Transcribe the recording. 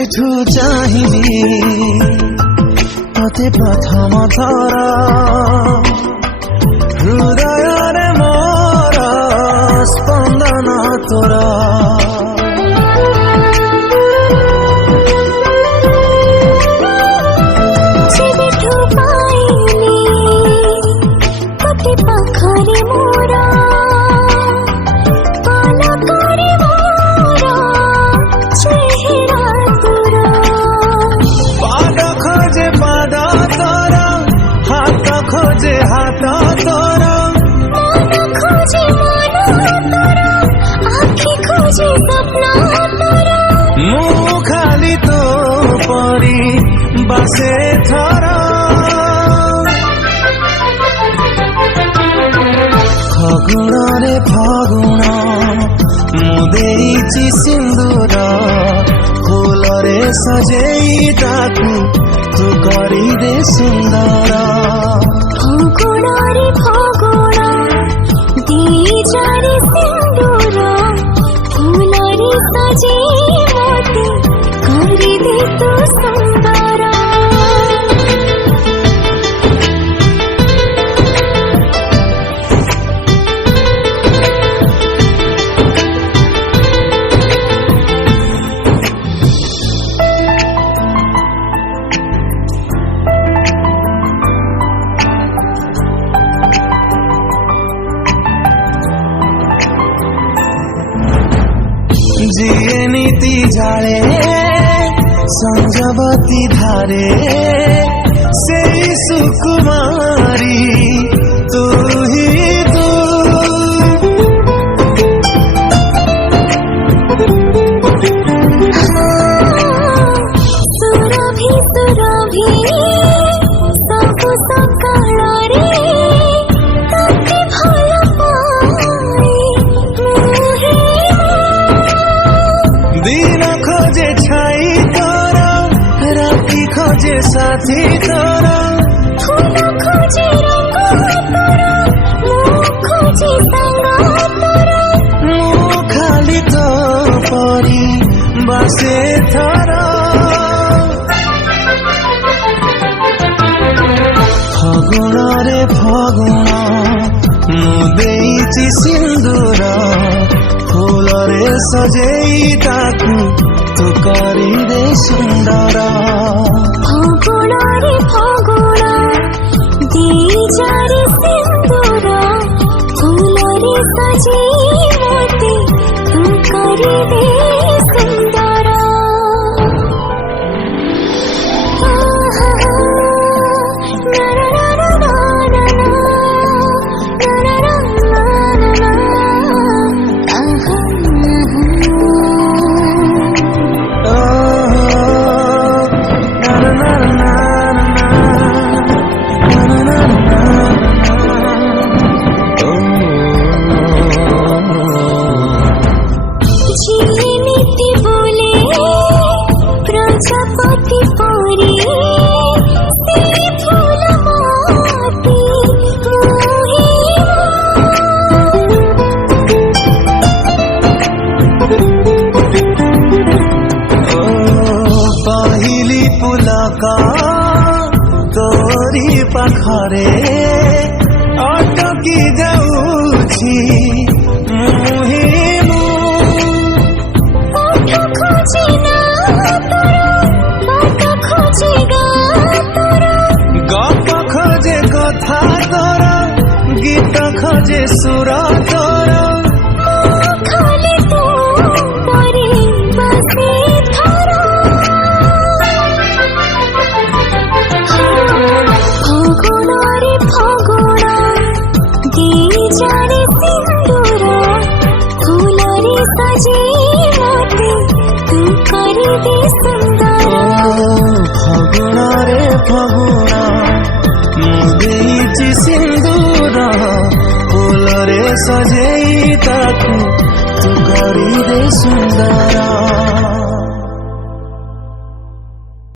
जेबेठू चाहिली तते प्रथम थर हृदय रे मोर स्पंदन तोर जेबेठू पाइली तते पाखरे मोर खोजे हाथ तोर मन खोजे मन तोर आँखी खोजे सपना तोर मु खाली तो परी बासे थर फगुण रे फगुण मु देइछि सिंदूर फूल रे सजेई ताकू तू करी दे सुंदर फगुण रे फगुण दीजारे सिंदूर फूल रे सजेई मोते करी दे तू सुंदर जिए नीति जाले संजवती धारे से सुकुमारी तू ही तू सुरभि सुरभि सब सकाळ रे तते भल पाई दिन खोजे छाई तोर राति खोजे साथी तोर फूल खोजे रंग तोर मुख खोजे संग तोर मु खाली तो परी बासे थर फगुण रे फगुण मु देइछि सिंदूर फूल रे सजेई ताकू तू करी दे सुंदर फगुण रे फगुण दीजारे सिंदूर फूल रे सजेई मोते तू करी दे सुंदर प्रजापति परी से फूल मोती पहिली पुलका तोरी पाखरे अटकी जाऊछि मुही मु खोजे ना तोर खोजे गा तोर गप खोजे कथा तोर गीत खोजे सुर तोर खाली तू परी बसे थर फगुण रे फगुण दीजारे सिंदूर फूल रे सजेई मोते तू करी दे सुंदर फगुण रे फगुण मु देइछि सिंदूर फूल रे सजेई ताकू तू करी दे सुंदर।